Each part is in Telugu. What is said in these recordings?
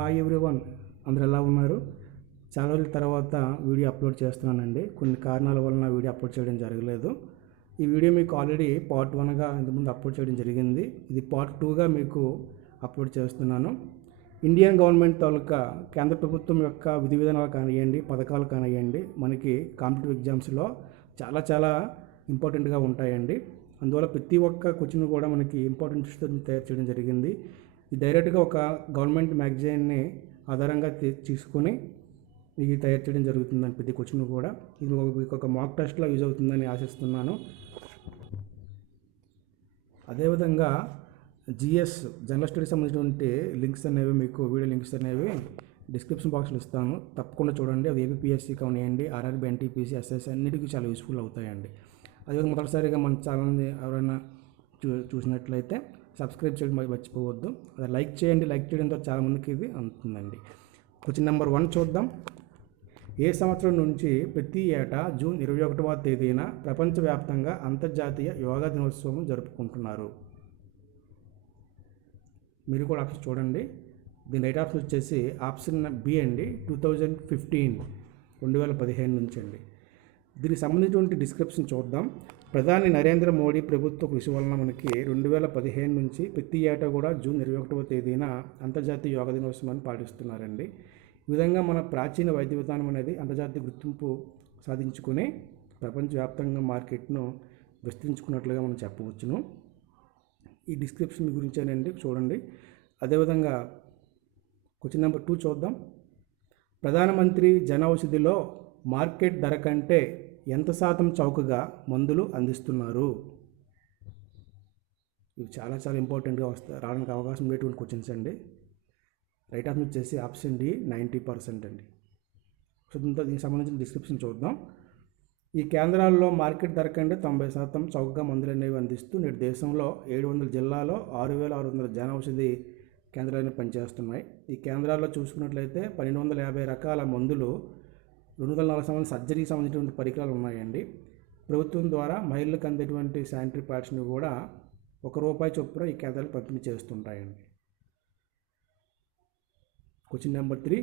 హాయ్ ఎవ్రీవన్, అందరు ఎలా ఉన్నారు? చాలా రోజుల తర్వాత వీడియో అప్లోడ్ చేస్తున్నానండి. కొన్ని కారణాల వలన వీడియో అప్లోడ్ చేయడం జరగలేదు. ఈ వీడియో మీకు ఆల్రెడీ పార్ట్ 1గా ఇంతకుముందు అప్లోడ్ చేయడం జరిగింది. ఇది పార్ట్ 2గా మీకు అప్లోడ్ చేస్తున్నాను. ఇండియన్ గవర్నమెంట్ తాలూకా కేంద్ర ప్రభుత్వం యొక్క విధి విధానాలు కానివ్వండి, పథకాలు కానివ్వండి, మనకి కాంపిటేటివ్ ఎగ్జామ్స్లో చాలా ఇంపార్టెంట్గా ఉంటాయండి. అందువల్ల ప్రతి ఒక్క క్వశ్చన్ కూడా మనకి ఇంపార్టెంట్స్తో తయారు చేయడం జరిగింది. ఇది డైరెక్ట్గా ఒక గవర్నమెంట్ మ్యాగజైన్ని ఆధారంగా తీసుకొని ఇది తయారు చేయడం జరుగుతుందని ప్రతి క్వశ్చన్ కూడా. ఇది మీకు ఒక మాక్ టెస్ట్లో యూజ్ అవుతుందని ఆశిస్తున్నాను. అదేవిధంగా జిఎస్ జనరల్ స్టడీస్ సంబంధించినటువంటి లింక్స్ అనేవి మీకు వీడియో లింక్స్ అనేవి డిస్క్రిప్షన్ బాక్స్లో ఇస్తాను, తప్పకుండా చూడండి. అది ఏపీఎస్సీ కానివ్వండి, ఆర్ఆర్బీ, ఎన్టీపీసీ, ఎస్ఎస్ అన్నిటికీ చాలా యూస్ఫుల్ అవుతాయండి. అదేవిధంగా మొదటిసారిగా మన ఛానల్ని ఎవరైనా చూసినట్లయితే సబ్స్క్రైబ్ చేయడం మర్చిపోవద్దు. అది లైక్ చేయండి. లైక్ చేయడంతో చాలామందికి ఇది అందుతుందండి. క్వశ్చన్ నెంబర్ 1 చూద్దాం. ఏ సంవత్సరం నుంచి ప్రతి ఏటా జూన్ 21వ తేదీన ప్రపంచవ్యాప్తంగా అంతర్జాతీయ యోగా దినోత్సవం జరుపుకుంటున్నారు? మీరు కూడా ఆప్షన్ చూడండి. దీని రైట్ ఆప్షన్ వచ్చేసి ఆప్షన్ బి అండి, 2015 నుంచి అండి. దీనికి సంబంధించినటువంటి డిస్క్రిప్షన్ చూద్దాం. ప్రధాని నరేంద్ర మోడీ ప్రభుత్వ కృషి వలన మనకి 2015 నుంచి ప్రతి ఏటా కూడా జూన్ 21వ తేదీన అంతర్జాతీయ యోగా దినోత్సవాన్ని పాటిస్తున్నారండి. ఈ విధంగా మన ప్రాచీన వైద్య విధానం అనేది అంతర్జాతీయ గుర్తింపు సాధించుకుని ప్రపంచవ్యాప్తంగా మార్కెట్ను విస్తరించుకున్నట్లుగా మనం చెప్పవచ్చును. ఈ డిస్క్రిప్షన్ గురించేనండి, చూడండి. అదేవిధంగా క్వశ్చన్ నెంబర్ 2 చూద్దాం. ప్రధానమంత్రి జన ఔషధిలో మార్కెట్ ధర కంటే ఎంత శాతం చౌకగా మందులు అందిస్తున్నారు? ఇవి చాలా ఇంపార్టెంట్గా రావడానికి అవకాశం ఉండేటువంటి క్వశ్చన్స్ అండి. రైట్ ఆప్షన్ వచ్చేసి ఆప్షన్ డి, 90% అండి. సో దీనికి సంబంధించిన డిస్క్రిప్షన్ చూద్దాం. ఈ కేంద్రాల్లో మార్కెట్ ధర కంటే 90% చౌకగా మందులు అనేవి అందిస్తూ నేడు దేశంలో 700 జిల్లాలో 6600 జన ఔషధి కేంద్రాలను పనిచేస్తున్నాయి. ఈ కేంద్రాల్లో చూసుకున్నట్లయితే 1250 రకాల మందులు, 240 సర్జరీకి సంబంధించినటువంటి పరికరాలు ఉన్నాయండి. ప్రభుత్వం ద్వారా మహిళలకు అందేటువంటి శానిటరీ ప్యాడ్స్ని కూడా ₹1 చొప్పున ఈ కేంద్రాలు పంపిణీ చేస్తుంటాయండి. Question number 3.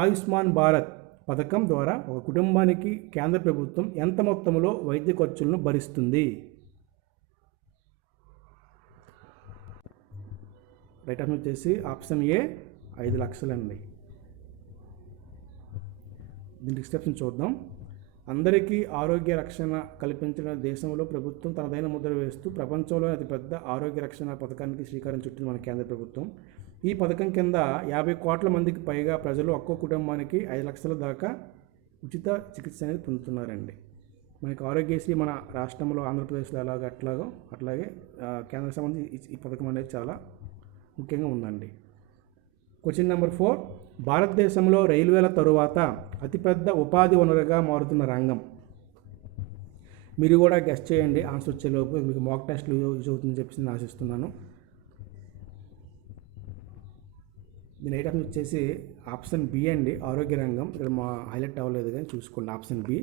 ఆయుష్మాన్ భారత్ పథకం ద్వారా ఒక కుటుంబానికి కేంద్ర ప్రభుత్వం ఎంత మొత్తంలో వైద్య ఖర్చులను భరిస్తుంది? రైట్ ఆప్షన్ వచ్చేసి ఆప్షన్ ఏ, 5 లక్షలండి. దీని డిస్క్రిప్షన్ చూద్దాం. అందరికీ ఆరోగ్య రక్షణ కల్పించిన దేశంలో ప్రభుత్వం తనదైన ముద్ర వేస్తూ ప్రపంచంలో అతిపెద్ద ఆరోగ్య రక్షణ పథకానికి శ్రీకారం చుట్టింది మన కేంద్ర ప్రభుత్వం. ఈ పథకం కింద 50 కోట్ల మందికి పైగా ప్రజలు ఒక్కో కుటుంబానికి 5 లక్షల దాకా ఉచిత చికిత్స అనేది పొందుతున్నారండి. మనకి ఆరోగ్యశ్రీ మన రాష్ట్రంలో ఆంధ్రప్రదేశ్లో అట్లాగే కేంద్ర సంబంధించి ఈ పథకం అనేది చాలా ముఖ్యంగా ఉందండి. Question number 4. భారతదేశంలో రైల్వేల తరువాత అతిపెద్ద ఉపాధి వనరుగా మారుతున్న రంగం? మీరు కూడా గెస్ట్ చేయండి. ఆన్సర్ వచ్చేలోపు మీకు మాక్ టెస్ట్లు యూజ్ అవుతుందని చెప్పేసి నేను ఆశిస్తున్నాను. దీని రైట్ ఆప్షన్ వచ్చేసి ఆప్షన్ బి అండి, ఆరోగ్య రంగం. ఇక్కడ హైలైట్ అవ్వలేదు కానీ చూసుకోండి, ఆప్షన్ బి.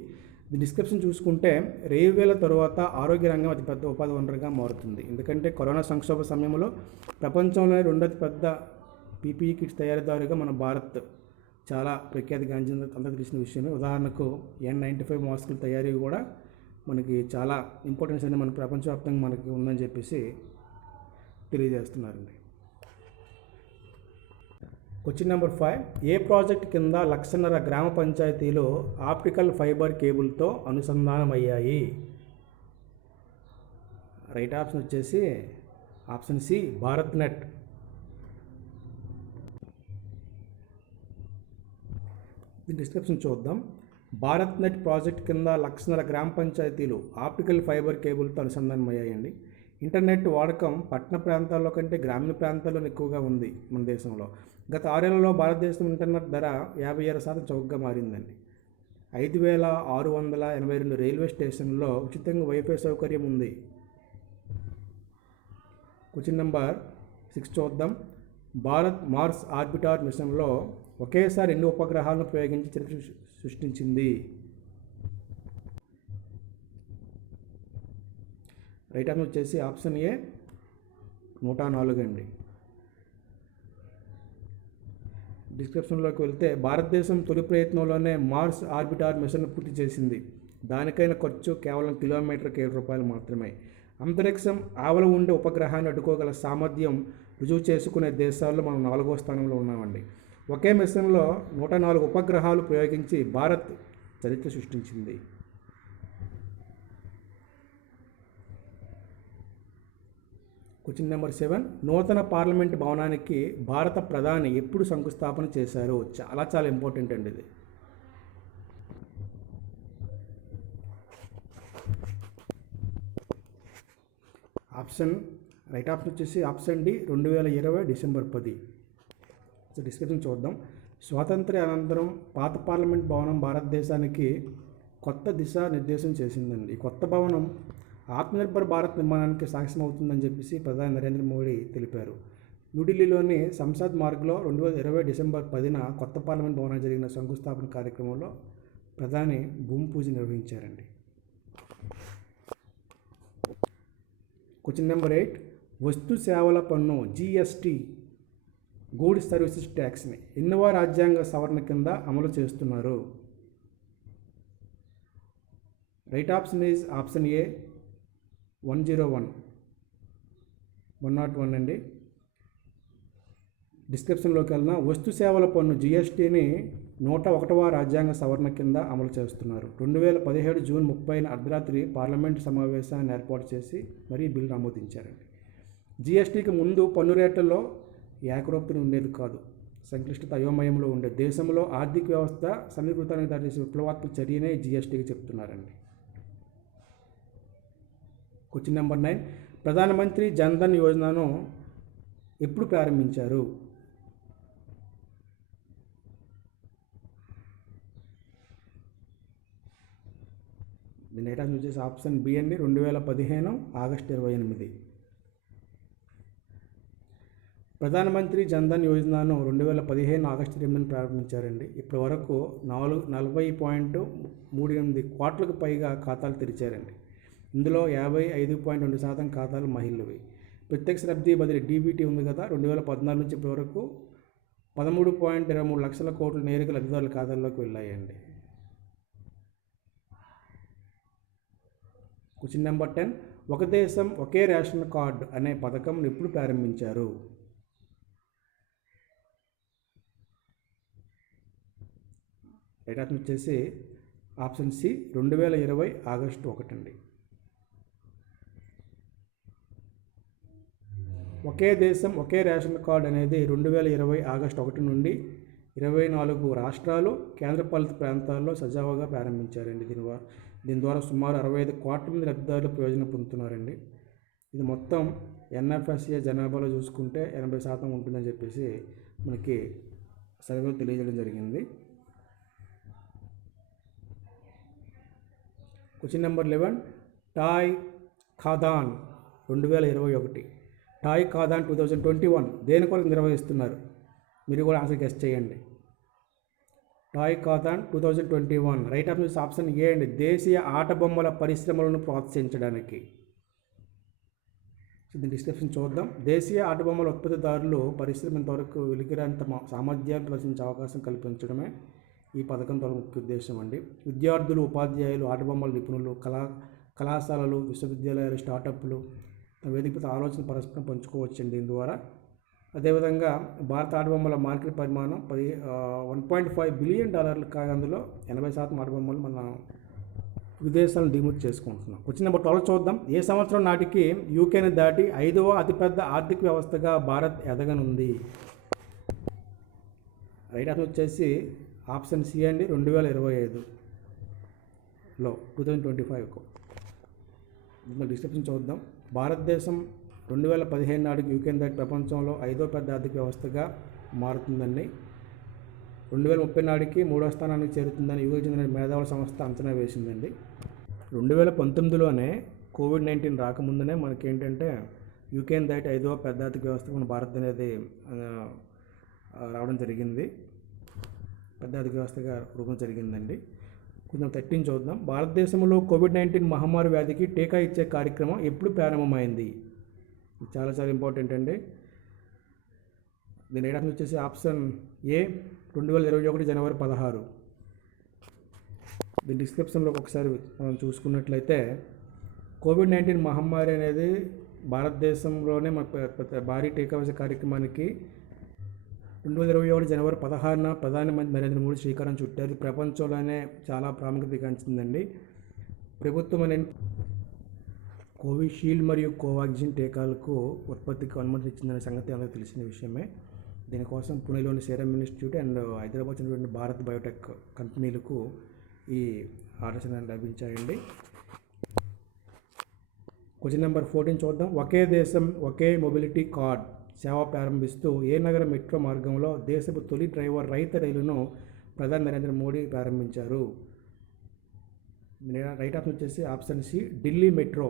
దీని డిస్క్రిప్షన్ చూసుకుంటే రైల్వేల తరువాత ఆరోగ్య రంగం అతిపెద్ద ఉపాధి వనరుగా మారుతుంది. ఎందుకంటే కరోనా సంక్షోభ సమయంలో ప్రపంచంలోనే 2వ అతిపెద్ద పీపీఈ కిట్స్ తయారీదారుగా మన భారత్ చాలా ప్రఖ్యాతిగాంచిన అందరికీ తెలిసిన విషయమే. ఉదాహరణకు N95 మాస్కుల తయారీ కూడా మనకి చాలా ఇంపార్టెన్స్ అనేది మన ప్రపంచవ్యాప్తంగా మనకి ఉందని చెప్పేసి తెలియజేస్తున్నారండి. Question number 5. ఏ ప్రాజెక్ట్ కింద 1,50,000 గ్రామ పంచాయతీలు ఆప్టికల్ ఫైబర్ కేబుల్తో అనుసంధానమయ్యాయి? రైట్ ఆప్షన్ వచ్చేసి ఆప్షన్ సి, భారత్ నెట్. దీని డిస్క్రిప్షన్ చూద్దాం. భారత్ నెట్ ప్రాజెక్ట్ కింద 1,50,000 గ్రామ పంచాయతీలు ఆప్టికల్ ఫైబర్ కేబుల్తో అనుసంధానమయ్యాయండి. ఇంటర్నెట్ వాడకం పట్టణ ప్రాంతాల్లో కంటే గ్రామీణ ప్రాంతాల్లో ఎక్కువగా ఉంది మన దేశంలో. గత 6 ఏళ్లలో భారతదేశం ఇంటర్నెట్ ధర 57% చౌకగా మారిందండి. 5,682 రైల్వే స్టేషన్లలో ఉచితంగా వైఫై సౌకర్యం ఉంది. క్వశ్చన్ నెంబర్ 6 చూద్దాం. భారత్ మార్స్ ఆర్బిటార్ మిషన్లో ఒకేసారి ఎన్ని ఉపగ్రహాలను ప్రయోగించి చరిత్ర సృష్టించింది? రైట్ ఆప్షన్ వచ్చేసి ఆప్షన్ ఏ, 104 అండి. డిస్క్రిప్షన్లోకి వెళ్తే భారతదేశం తొలి ప్రయత్నంలోనే మార్స్ ఆర్బిటార్ మిషన్ పూర్తి చేసింది. దానికైన ఖర్చు కేవలం కిలోమీటర్కి ₹7 మాత్రమే. అంతరిక్షం ఆవల ఉండే ఉపగ్రహాన్ని అడ్డుకోగల సామర్థ్యం రుజువు చేసుకునే దేశాల్లో మనం 4వ స్థానంలో ఉన్నామండి. ఒకే మిషన్లో 104 ఉపగ్రహాలు ప్రయోగించి భారత్ చరిత్ర సృష్టించింది. క్వశ్చన్ నెంబర్ 7, నూతన పార్లమెంట్ భవనానికి భారత ప్రధాని ఎప్పుడు శంకుస్థాపన చేశారు? చాలా ఇంపార్టెంట్ అండి ఇది. రైట్ ఆప్షన్ వచ్చేసి option D 2020 December 10. So description చూద్దాం. స్వాతంత్ర్య అనంతరం పాత పార్లమెంట్ భవనం భారతదేశానికి కొత్త దిశా నిర్దేశం చేసిందండి. ఈ కొత్త భవనం ఆత్మనిర్భర్ భారత్ నిర్మాణానికి సాక్ష్యం అవుతుందని చెప్పేసి ప్రధాని నరేంద్ర మోడీ తెలిపారు. న్యూఢిల్లీలోని సంసద్ మార్గ్లో 2020 డిసెంబర్ 10న కొత్త పార్లమెంట్ భవనానికి జరిగిన శంకుస్థాపన కార్యక్రమంలో ప్రధాని భూమి పూజ నిర్వహించారండి. క్వశ్చన్ నెంబర్ 8, వస్తు సేవల పన్ను జిఎస్టీ గూడ్స్ సర్వీసెస్ ట్యాక్స్ని ఎన్నవ రాజ్యాంగ సవరణ కింద అమలు చేస్తున్నారు? Right option is option A 101 అండి. డిస్క్రిప్షన్లోకి వెళ్ళిన వస్తు సేవల పన్ను జిఎస్టీని 101వ రాజ్యాంగ సవరణ కింద అమలు చేస్తున్నారు. 2017 జూన్ 30న అర్ధరాత్రి పార్లమెంటు సమావేశాన్ని ఏర్పాటు చేసి మరీ బిల్లు ఆమోదించారండి. జిఎస్టీకి ముందు పన్ను రేట్లలో ఏకరూపతను ఉండేది కాదు. సంక్లిష్టత అయోమయంలో ఉండే దేశంలో ఆర్థిక వ్యవస్థ సమీకృతానికి దారితీసే విప్లవాత్మక చర్యనే జిఎస్టీకి చెప్తున్నారండి. క్వశ్చన్ నెంబర్ 9, ప్రధానమంత్రి జన్ధన్ యోజనను ఎప్పుడు ప్రారంభించారు? దీని రైట్ ఆన్సర్ వచ్చేసి ఆప్షన్ బి అండి 2015 ఆగస్టు 28. ప్రధానమంత్రి జన్ధన్ యోజనను 2015 ఆగస్టు 28 ప్రారంభించారండి. ఇప్పటి వరకు 40.38 కోట్లకు పైగా ఖాతాలు తెరిచారండి. ఇందులో 55.2% ఖాతాలు మహిళలవి. ప్రత్యక్ష లబ్ధి బదిలీ డీబీటీ ఉంది కదా, 2014 నుంచి ఇప్పటి వరకు 13.23 లక్షల కోట్లు నేరుగా లబ్ధిదారుల ఖాతాల్లోకి వెళ్ళాయండి. క్వశ్చన్ నెంబర్ 10, ఒక దేశం ఒకే రేషన్ కార్డు అనే పథకం ఎప్పుడు ప్రారంభించారు? రైట్ ఆప్షన్ వచ్చేసి ఆప్షన్ సి 2020 ఆగస్టు 1 అండి. ఒకే దేశం ఒకే రేషన్ కార్డు అనేది 2020 ఆగస్టు 1 నుండి 24 రాష్ట్రాలు కేంద్రపాలిత ప్రాంతాల్లో సజావుగా ప్రారంభించారండి. దీని ద్వారా సుమారు 65 కోట్ల మంది లబ్ధిదారులు ప్రయోజనం పొందుతున్నారండి. ఇది మొత్తం ఎన్ఎఫ్ఎస్ఏ జనాభాలో చూసుకుంటే 80% ఉంటుందని చెప్పేసి మనకి సర్వేలో తెలియజేయడం జరిగింది. క్వశ్చన్ నెంబర్ 11, టాయ్ ఖాదాన్ 2021, టాయ్ ఖాదాన్ 2021 దేని కొరకు నిర్వహిస్తున్నారు? మీరు కూడా ఆన్సర్ గెస్ చేయండి. టాయ్ ఖాదాన్ 2021 రైట్ ఆప్షన్ ఏ అండి, దేశీయ ఆట బొమ్మల పరిశ్రమలను ప్రోత్సహించడానికి. దీని డిస్క్రిప్షన్ చూద్దాం. దేశీయ ఆట బొమ్మల ఉత్పత్తిదారులు పరిశ్రమ ఇంతవరకు వెలికిరంత సామర్థ్యాన్ని ప్రదర్శించే అవకాశం కల్పించడమే ఈ పథకం ద్వారా ముఖ్య ఉద్దేశం అండి. విద్యార్థులు, ఉపాధ్యాయులు, ఆటబొమ్మల నిపుణులు, కళాశాలలు, విశ్వవిద్యాలయాలు, స్టార్టప్లు తమ వేదికపై ఆలోచన పరస్పరం పంచుకోవచ్చండి దీని ద్వారా. అదేవిధంగా భారత ఆటబొమ్మల మార్కెట్ పరిమాణం $1.5 బిలియన్ కాగా అందులో 80% ఆటబొమ్మలు మన విదేశాలను దిగుమతి చేసుకుంటున్నాం. క్వశ్చన్ నెంబర్ 12 చూద్దాం. ఏ సంవత్సరం నాటికి యూకేని దాటి 5వ అతిపెద్ద ఆర్థిక వ్యవస్థగా భారత్ ఎదగనుంది? రైట్ ఆన్సర్ వచ్చేసి ఆప్షన్ సి అండి 2025లో 2025. డిస్క్రిప్షన్ చూద్దాం. భారతదేశం 2015 నాటికి యూకేని దాటి ప్రపంచంలో 5వ పెద్ద ఆర్థిక వ్యవస్థగా మారుతుందండి. 2030 నాటికి 3వ స్థానానికి చేరుతుందని యూకే చెందిన మేధావుల సంస్థ అంచనా వేసిందండి. 2019లోనే కోవిడ్-19 రాకముందునే మనకేంటంటే యూకేని దాటి 5వ పెద్ద ఆర్థిక వ్యవస్థ మన భారత్ అనేది రావడం జరిగింది. పెద్ద ఆర్థిక వ్యవస్థగా రూపం జరిగిందండి. కొంచెం 13 చూద్దాం. భారతదేశంలో కోవిడ్-19 మహమ్మారి వ్యాధికి టీకా ఇచ్చే కార్యక్రమం ఎప్పుడు ప్రారంభమైంది? చాలా ఇంపార్టెంట్ అండి. దీని రైట్ ఆప్షన్ వచ్చేసి ఆప్షన్ ఏ 2021 జనవరి 16. దీని డిస్క్రిప్షన్లో ఒకసారి మనం చూసుకున్నట్లయితే కోవిడ్-19 మహమ్మారి అనేది భారతదేశంలోనే మన భారీ టీకా వేసే కార్యక్రమానికి 2021 జనవరి 16న ప్రధానమంత్రి నరేంద్ర మోడీ శ్రీకారం చుట్టారు. ప్రపంచంలోనే చాలా ప్రాముఖ్యత గాంచిందండి. ప్రభుత్వం అనేది కోవిషీల్డ్ మరియు కోవాక్సిన్ టీకాలకు ఉత్పత్తికి అనుమతి ఇచ్చిందనే సంగతి అందరికీ తెలిసిన విషయమే. దీనికోసం పుణేలోని సీరం ఇన్స్టిట్యూట్ అండ్ హైదరాబాద్ చెందిన భారత్ బయోటెక్ కంపెనీలకు ఈ ఆర్డర్స్ లభించాయండి. క్వశ్చన్ నెంబర్ 14 చూద్దాం. ఒకే దేశం ఒకే మొబిలిటీ కార్డ్ సేవ ప్రారంభిస్తూ ఏ నగర మెట్రో మార్గంలో దేశపు తొలి డ్రైవర్ రహిత రైలును ప్రధాని నరేంద్ర మోడీ ప్రారంభించారు? రైట్ ఆప్షన్ వచ్చేసి ఆప్షన్ సి ఢిల్లీ మెట్రో.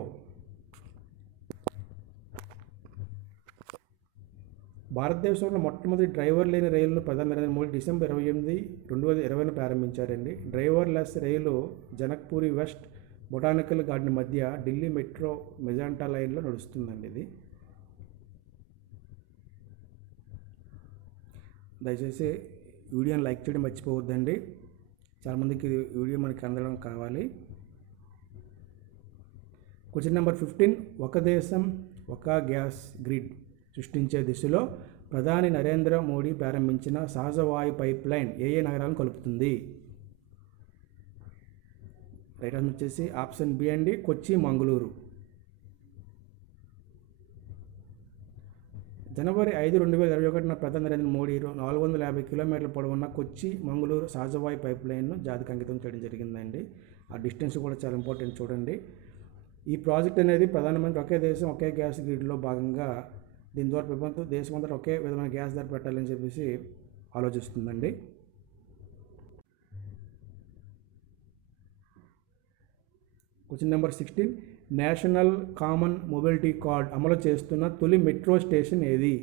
భారతదేశంలో మొట్టమొదటి డ్రైవర్ లేని రైలును ప్రధాని నరేంద్ర మోడీ డిసెంబర్ 28, 2020 ప్రారంభించారండి. డ్రైవర్ లెస్ రైలు జనక్పూరి వెస్ట్ బొటానికల్ గార్డెన్ మధ్య ఢిల్లీ మెట్రో మెజాంటా లైన్లో నడుస్తుందండి. ఇది దయచేసి వీడియోని లైక్ చేయడం మర్చిపోవద్దండి. చాలామందికి వీడియో మనకి అందడం కావాలి. Question number 15. ఒక దేశం ఒక గ్యాస్ గ్రిడ్ సృష్టించే దిశలో ప్రధాని నరేంద్ర మోడీ ప్రారంభించిన సహజవాయు పైప్ లైన్ ఏ ఏ నగరాలను కలుపుతుంది? రైట్ ఆన్సర్ వచ్చేసి ఆప్షన్ బి అండి, కొచ్చి మంగళూరు. జనవరి 5, 2021 ప్రధాని నరేంద్ర మోడీ 450 కిలోమీటర్ల పొడవున్న కొచ్చి మంగళూరు సహజవాయు పైప్ లైన్ను జాతికి అంకితం చేయడం జరిగిందండి. ఆ డిస్టెన్స్ కూడా చాలా ఇంపార్టెంట్ చూడండి. ఈ ప్రాజెక్ట్ అనేది ప్రధానమంత్రి ఒకే దేశం ఒకే గ్యాస్ గ్రిడ్లో భాగంగా దీని ద్వారా ప్రభుత్వం దేశమంతా ఒకే విధమైన గ్యాస్ ధర పెట్టాలని చెప్పేసి ఆలోచిస్తుందండి. Question number 16. National common mobility card అమలు చేస్తున్న తొలి మెట్రో స్టేషన్ ఏది?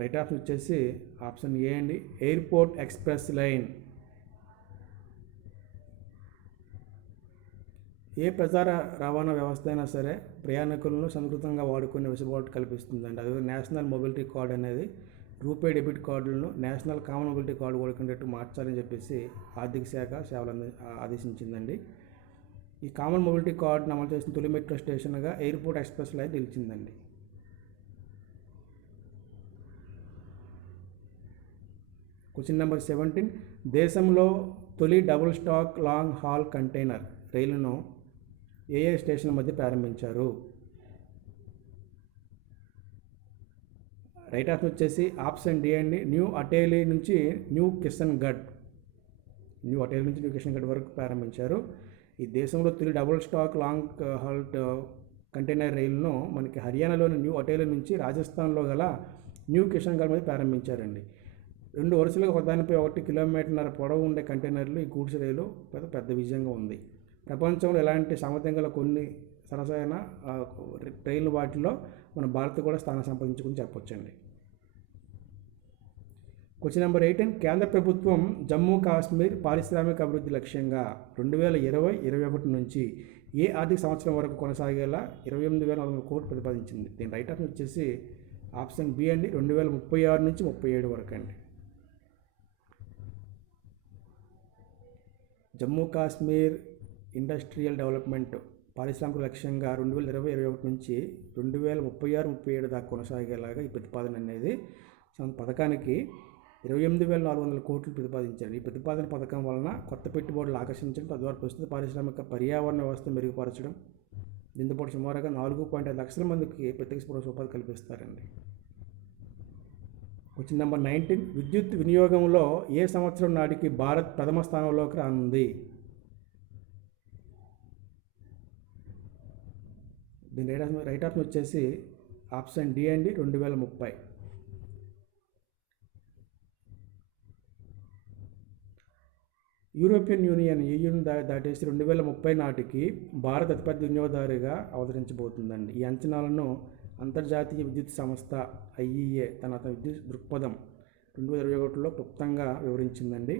రైట్ ఆప్షన్ వచ్చేసి ఆప్షన్ ఏ అండి, ఎయిర్పోర్ట్ ఎక్స్ప్రెస్ లైన్. ఏ ప్రచార రవాణా వ్యవస్థ అయినా సరే ప్రయాణికులను సంస్కృతంగా వాడుకునే వెసులుబాటు కల్పిస్తుందండి. అదే నేషనల్ మొబిలిటీ కార్డ్ అనేది రూపే డెబిట్ కార్డులను నేషనల్ కామన్ మొబిలిటీ కార్డు వాడుకునేటట్టు మార్చాలని చెప్పేసి ఆర్థిక శాఖ సేవలు ఆదేశించిందండి. ఈ కామన్ మొబిలిటీ కార్డును అమలు చేసిన తొలి మెట్రో స్టేషన్గా ఎయిర్పోర్ట్ ఎక్స్ప్రెస్ లైన్ నిలిచిందండి. Question number 17. దేశంలో తొలి double stack long haul container రైలును ఏ ఏ స్టేషన్ మధ్య ప్రారంభించారు? రైట్ ఆప్షన్ వచ్చేసి ఆప్షన్ డి అండి, న్యూ అటేలి నుంచి న్యూ కిషన్గఢ్ వరకు ప్రారంభించారు. ఈ దేశంలో తొలి double stack long halt container రైలును మనకి హర్యానాలోని న్యూ అటేలి నుంచి రాజస్థాన్లో గల న్యూ కిషన్గఢ్ మధ్య ప్రారంభించారండి. 2 వరుసలుగా ఒకదానిపై 1 కిలోమీటర్న్నర పొడవు ఉండే కంటైనర్లు ఈ గూడ్స్ రైలు పెద్ద విజయంగా ఉంది. ప్రపంచంలో ఎలాంటి సామర్థ్యం గల కొన్ని సరసమైన ట్రైన్లు వాటిలో మన భారత్ కూడా స్థానం సంపాదించుకుని చెప్పొచ్చండి. Question number 18. కేంద్ర ప్రభుత్వం జమ్మూ కాశ్మీర్ పారిశ్రామిక అభివృద్ధి లక్ష్యంగా 2020-21 నుంచి ఏ ఆర్థిక సంవత్సరం వరకు కొనసాగేలా 28,400 కోట్లు ప్రతిపాదించింది? దీని రైట్ ఆప్షన్ వచ్చేసి ఆప్షన్ బి అండి, 2036 నుంచి 37 వరకు అండి. జమ్మూ కాశ్మీర్ ఇండస్ట్రియల్ డెవలప్మెంట్ పారిశ్రామిక లక్ష్యంగా 2020-21 నుంచి 2036-37 దాకా కొనసాగేలాగా ఈ ప్రతిపాదన అనేది పథకానికి 28,400 కోట్లు ప్రతిపాదించారు. ఈ ప్రతిపాదన పథకం వలన కొత్త పెట్టుబడులు ఆకర్షించడం, తద్వారా ప్రస్తుత పారిశ్రామిక పర్యావరణ వ్యవస్థ మెరుగుపరచడం, దీంతో పాటు సుమారుగా 4.5 లక్షల మందికి ప్రత్యక్ష ఉపాధి కల్పిస్తారండి. Question number 19. విద్యుత్ వినియోగంలో ఏ సంవత్సరం నాటికి భారత్ ప్రథమ స్థానంలోకి రానుంది? దీని రైట్ ఆప్షన్ వచ్చేసి ఆప్షన్ డి అండి, 2030. యూరోపియన్ యూనియన్ EUను దాటేసి 2030 నాటికి భారత్ అతిపెద్ద వినియోగదారుగా అవతరించబోతుందండి. ఈ అంచనాలను అంతర్జాతీయ విద్యుత్ సంస్థ IEA తన విద్యుత్ దృక్పథం 2021లో క్లుప్తంగా వివరించిందండి.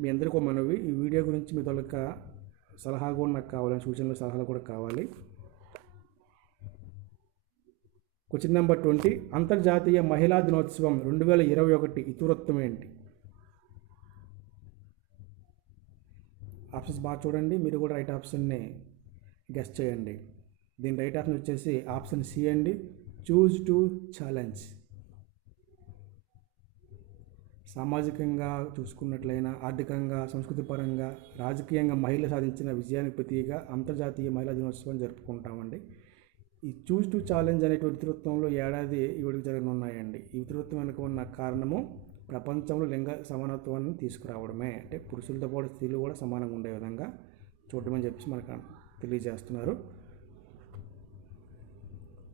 మీ అందరికీ మనవి, ఈ వీడియో గురించి మీ తొలక సలహా కూడా నాకు కావాలని, సూచనలు సలహాలు కూడా కావాలి. క్వశ్చన్ నెంబర్ 20, అంతర్జాతీయ మహిళా దినోత్సవం 2021 ఇతివృత్తం ఏంటి? ఆప్షన్స్ బాగా చూడండి, మీరు కూడా రైట్ ఆప్షన్ని గెస్ చేయండి. దీని రైట్ ఆప్షన్ వచ్చేసి ఆప్షన్ సి అండి, చూజ్ టు ఛాలెంజ్. సామాజికంగా చూసుకున్నట్లయినా, ఆర్థికంగా, సంస్కృతిపరంగా, రాజకీయంగా మహిళలు సాధించిన విజయానికి ప్రతీకగా అంతర్జాతీయ మహిళా దినోత్సవం జరుపుకుంటామండి. ఈ చూజ్ టు ఛాలెంజ్ అనేటువంటి ఇతివృత్తంలో ఏడాది ఇవిడికి జరగనున్నాయండి. ఈ ఇతివృత్తం వెనుక ఉన్న కారణము ప్రపంచంలో లింగ సమానత్వాన్ని తీసుకురావడమే. అంటే పురుషులతో పాటు స్త్రీలు కూడా సమానంగా ఉండే విధంగా చూడమని చెప్పి మనకు తెలియజేస్తున్నారు.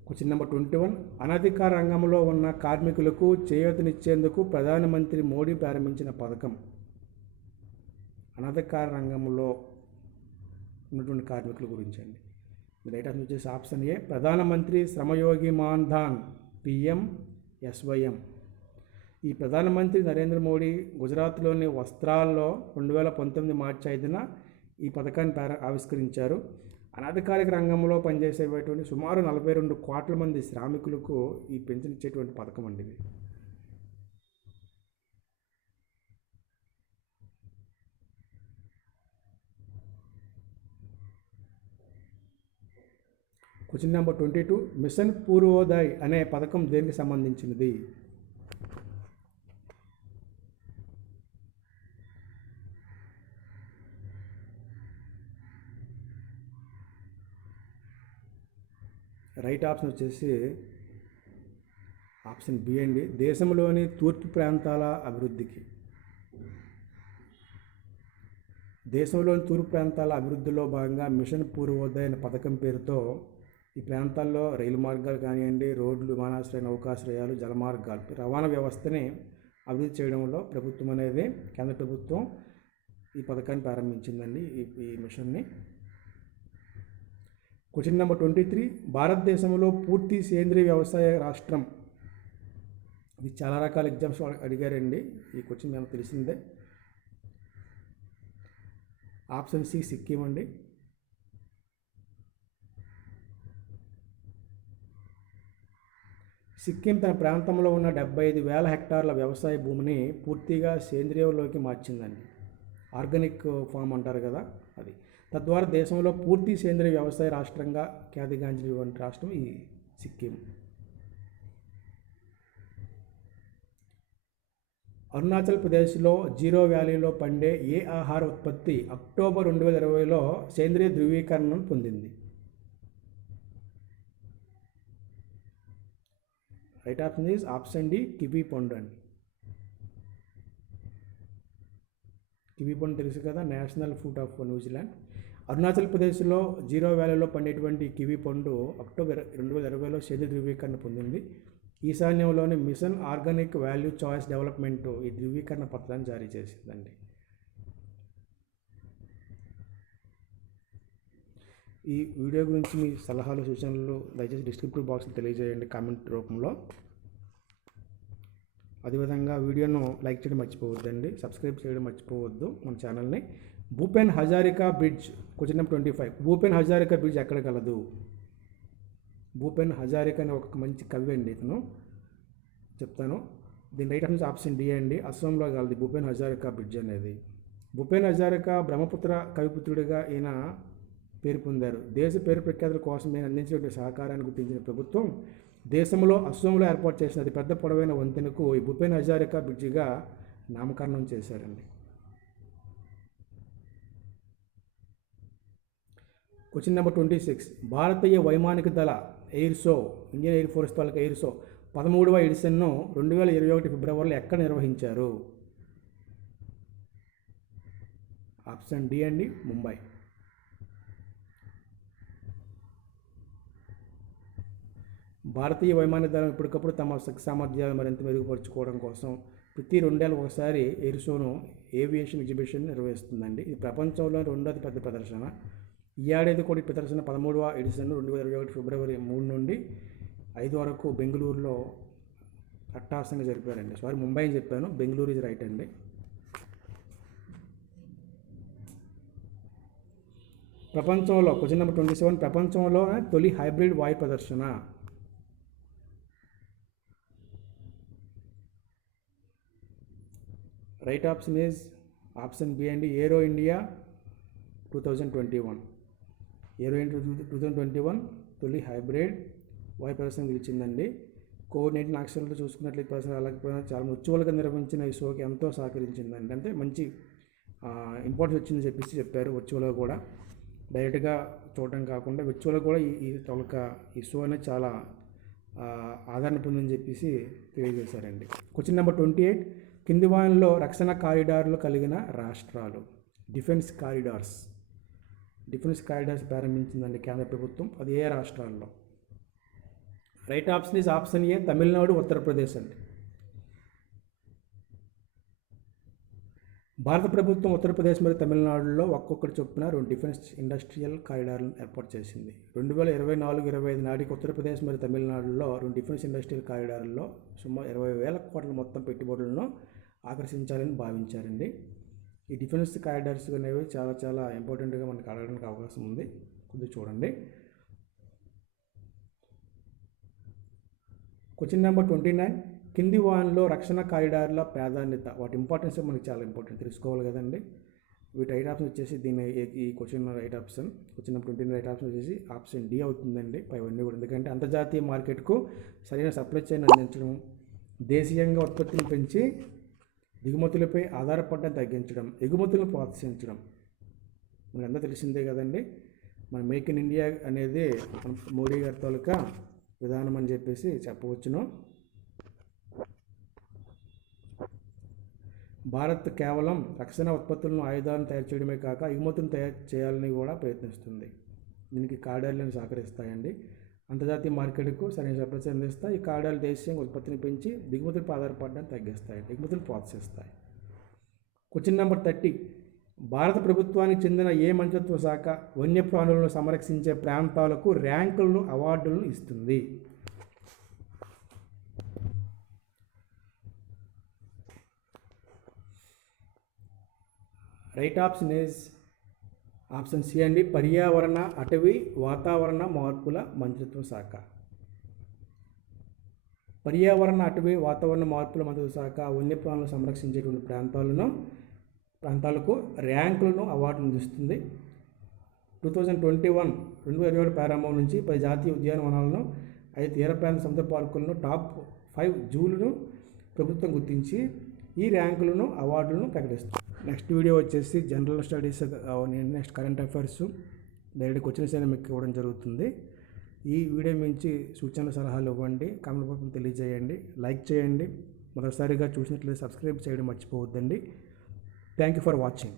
క్వశ్చన్ నెంబర్ 21, అనధికార రంగంలో ఉన్న కార్మికులకు చేయూతనిచ్చేందుకు ప్రధానమంత్రి మోడీ ప్రారంభించిన పథకం. అనధికార రంగంలో ఉన్నటువంటి కార్మికుల గురించి అండి. రైట్ ఆప్షన్ వచ్చేసి ఆప్షన్ ఏ, ప్రధానమంత్రి శ్రమయోగి మాన్ధాన్, PMSYM. ఈ ప్రధానమంత్రి నరేంద్ర మోడీ గుజరాత్లోని వస్త్రాల్లో 2019 మార్చి 5న ఈ పథకాన్ని ఆవిష్కరించారు. అనధికారిక రంగంలో పనిచేసేటువంటి సుమారు 42 కోట్ల మంది శ్రామికులకు ఈ పెన్షన్ ఇచ్చేటువంటి పథకం అండి ఇది. క్వశ్చన్ నెంబర్ 22, మిషన్ పూర్వోదయ్ అనే పథకం దేనికి సంబంధించినది? రైట్ ఆప్షన్ వచ్చేసి ఆప్షన్ బి అండి, దేశంలోని తూర్పు ప్రాంతాల అభివృద్ధికి. దేశంలోని తూర్పు ప్రాంతాల అభివృద్ధిలో భాగంగా మిషన్ పూర్వోదయ్ అనే పథకం పేరుతో ఈ ప్రాంతాల్లో రైలు మార్గాలు కానివ్వండి, రోడ్లు, విమానాశ్రయ, నౌకాశ్రయాలు, జలమార్గాలు, రవాణా వ్యవస్థని అభివృద్ధి చేయడంలో ప్రభుత్వం అనేది, కేంద్ర ప్రభుత్వం ఈ పథకాన్ని ప్రారంభించిందండి, ఈ మిషన్ని. క్వశ్చన్ నెంబర్ 23, భారతదేశంలో పూర్తి సేంద్రీయ వ్యవసాయ రాష్ట్రం. ఇది చాలా రకాల ఎగ్జామ్స్ అడిగారండి, ఈ క్వశ్చన్ మనకు తెలిసిందే. ఆప్షన్ సి సిక్కిం అండి. సిక్కిం తన ప్రాంతంలో ఉన్న 75,000 హెక్టార్ల వ్యవసాయ భూమిని పూర్తిగా సేంద్రియంలోకి మార్చిందండి. ఆర్గానిక్ ఫామ్ అంటారు కదా అది. తద్వారా దేశంలో పూర్తి సేంద్రియ వ్యవసాయ రాష్ట్రంగా ఖ్యాతిగాంచినటువంటి రాష్ట్రం ఈ సిక్కిం. అరుణాచల్ ప్రదేశ్లో జీరో వ్యాలీలో పండే ఏ ఆహార ఉత్పత్తి అక్టోబర్ 2020లో సేంద్రియ ధృవీకరణను పొందింది? Right option is option D, kiwi పండు అండి. కివీ పండు తెలుసు కదా, national fruit of New Zealand. Arunachal ప్రదేశ్లో జీరో వ్యాలీలో పండేటువంటి కివీ పండు అక్టోబర్ 2020లో సేంద్రియ ధృవీకరణ పొందింది. ఈశాన్యంలోని mission organic value chain development ఈ ధృవీకరణ పత్రాన్ని జారీ చేసిందండి. ఈ వీడియో గురించి మీ సలహాలు, సూచనలు దయచేసి డిస్క్రిప్టివ్ బాక్స్లో తెలియజేయండి కామెంట్ రూపంలో. అదేవిధంగా వీడియోను లైక్ చేయడం మర్చిపోవద్దండి, సబ్స్క్రైబ్ చేయడం మర్చిపోవద్దు మన ఛానల్ని. Bhupen Hazarika bridge, question number 25, Bhupen Hazarika bridge ఎక్కడ కలదు? భూపెన్ హజారికా అనే ఒక మంచి కవి అండి, ఇతను చెప్తాను. దీని రైట్ ఆప్షన్ డి అండి, అస్సాంలో కలదు భూపెన్ హజారికా బ్రిడ్జ్ అనేది. భూపెన్ హజారికా బ్రహ్మపుత్ర కవిపుత్రుడిగా ఈయన పేరు పొందారు. దేశ పేరు ప్రఖ్యాతుల కోసం నేను అందించిన సహకారాన్ని గుర్తించిన ప్రభుత్వం దేశంలో అస్సాంలో ఏర్పాటు చేసిన అతి పెద్ద పొడవైన వంతెనకు ఈ భూపెన్ హజారికా బ్రిడ్జిగా నామకరణం చేశారండి. క్వశ్చన్ నెంబర్ 26, భారతీయ వైమానిక దళ air show, Indian air force తాలూకా ఎయిర్ షో 13వ ఎడిషన్ను 2021 ఫిబ్రవరిలో ఎక్కడ నిర్వహించారు? ఆప్షన్ డి అండి, ముంబై. భారతీయ వైమానిక దళం ఇప్పటికప్పుడు తమ శక్తి సామర్థ్యాలు మరింత మెరుగుపరుచుకోవడం కోసం ప్రతి 2 ఏళ్ళకు ఒకసారి ఎయిర్ షోను, ఏవియేషన్ ఎగ్జిబిషన్ నిర్వహిస్తుందండి. ఇది ప్రపంచంలో 2వ అతిపెద్ద ప్రదర్శన. ఈ ఏడాది కూడా ఈ ప్రదర్శన 13వ ఎడిషన్ 2021 ఫిబ్రవరి 3 నుండి 5 వరకు బెంగళూరులో అట్టహాసంగా జరిపారండి. సారీ, ముంబై అని చెప్పాను, బెంగళూరు ఇది రైట్ అండి. ప్రపంచంలో క్వశ్చన్ నెంబర్ 27, ప్రపంచంలో తొలి హైబ్రిడ్ వాయు ప్రదర్శన. Right option is option B అండి, ఏరో ఇండియా 2021. ఏరో ఇండియా 2021 తొలి హైబ్రిడ్ వాయు ప్రదర్శన గెలిచిందండి. కోవిడ్-19 ఆక్షన్లతో చూసుకున్నట్లయితే ప్రదర్శన అలాగపోయినా చాలా వర్చువల్గా నిర్వహించిన ఈ షోకి ఎంతో సహకరించిందండి. అంటే మంచి ఇంపార్టెన్స్ వచ్చిందని చెప్పారు. వర్చువల్గా కూడా డైరెక్ట్గా చూడడం కాకుండా వర్చువల్గా కూడా ఈ షో అనేది చాలా ఆదరణ పొందని చెప్పేసి తెలియజేశారండి. క్వశ్చన్ నెంబర్ 28, కింది వానిలో రక్షణ కారిడార్లు కలిగిన రాష్ట్రాలు. డిఫెన్స్ కారిడార్స్ ప్రారంభించిందండి కేంద్ర ప్రభుత్వం. అది ఏ రాష్ట్రాల్లో? Right option is option A, Tamil Nadu, Uttar Pradesh అండి. భారత ప్రభుత్వం ఉత్తరప్రదేశ్ మరియు తమిళనాడులో ఒక్కొక్కటి చొప్పున 2 డిఫెన్స్ ఇండస్ట్రియల్ కారిడార్లను ఏర్పాటు చేసింది. 2024-25 నాటికి ఉత్తరప్రదేశ్ మరియు తమిళనాడులో 2 డిఫెన్స్ ఇండస్ట్రియల్ కారిడార్లలో సుమారు 20,000 కోట్ల మొత్తం పెట్టుబడులను ఆకర్షించాలని భావించారండి. ఈ డిఫెన్స్ కారిడార్స్ అనేవి చాలా చాలా ఇంపార్టెంట్గా మనకు అడగడానికి అవకాశం ఉంది. కొద్దిగా చూడండి. క్వశ్చన్ నెంబర్ 29, కింది వానిలో రక్షణ కారిడార్ల ప్రాధాన్యత. వాటి ఇంపార్టెన్స్ మనకి చాలా ఇంపార్టెంట్ తెలుసుకోవాలి కదండి. వీటి రైట్ ఆప్షన్ వచ్చేసి ఈ question right option question number 29 right option వచ్చేసి ఆప్షన్ డి అవుతుందండి. పైవన్నీ కూడా ఎందుకంటే అంతర్జాతీయ మార్కెట్కు సరైన సప్లై చైన్ అందించడం, దేశీయంగా ఉత్పత్తిని పెంచి దిగుమతులపై ఆధారపడడం తగ్గించడం, ఎగుమతులను ప్రోత్సహించడం. మనకు అంతా తెలిసిందే కదండి. మన మేక్ ఇన్ ఇండియా అనేది మోడీ గారి తాలూకా విధానం అని చెప్పేసి చెప్పవచ్చును. భారత్ కేవలం రక్షణ ఉత్పత్తులను, ఆయుధాలను తయారు చేయడమే కాక ఎగుమతులను తయారు చేయాలని కూడా ప్రయత్నిస్తుంది. దీనికి కారిడార్లను సహకరిస్తాయండి. అంతర్జాతీయ మార్కెట్కు సరైన సప్లై అందిస్తాయి. ఈ కారిడార్లు దేశీయంగా ఉత్పత్తిని పెంచి దిగుమతులపై ఆధారపడడానికి తగ్గిస్తాయి, దిగుమతులను ప్రోత్సహిస్తాయి. క్వశ్చన్ నెంబర్ 30, భారత ప్రభుత్వానికి చెందిన ఏ మంత్రిత్వ శాఖ వన్యప్రాణులను సంరక్షించే ప్రాంతాలకు ర్యాంకులను, అవార్డులను ఇస్తుంది? Right option is option C అండి, పర్యావరణ, అటవీ, వాతావరణ మార్పుల మంత్రిత్వ శాఖ. పర్యావరణ, అటవీ, వాతావరణ మార్పుల మంత్రిత్వ శాఖ వన్యప్రాణులను సంరక్షించేటువంటి ప్రాంతాలకు ర్యాంకులను, అవార్డులను అందిస్తుంది. 2021 ప్రారంభం నుంచి 10 జాతీయ ఉద్యానవనాలను, 5 తీర ప్రాంత సముద్ర పార్కులను, టాప్ 5 జూలను ప్రభుత్వం గుర్తించి ఈ ర్యాంకులను, అవార్డులను ప్రకటిస్తుంది. నెక్స్ట్ వీడియో వచ్చేసి general studies, next current affairs direct questions అయినా మీకు ఇవ్వడం జరుగుతుంది. ఈ వీడియో మించి సూచనలు, సలహాలు ఇవ్వండి, కామెంట్ రూపంలో తెలియజేయండి, లైక్ చేయండి. మొదటిసారిగా చూసినట్లయితే సబ్స్క్రైబ్ చేయడం మర్చిపోవద్దండి. Thank you for watching.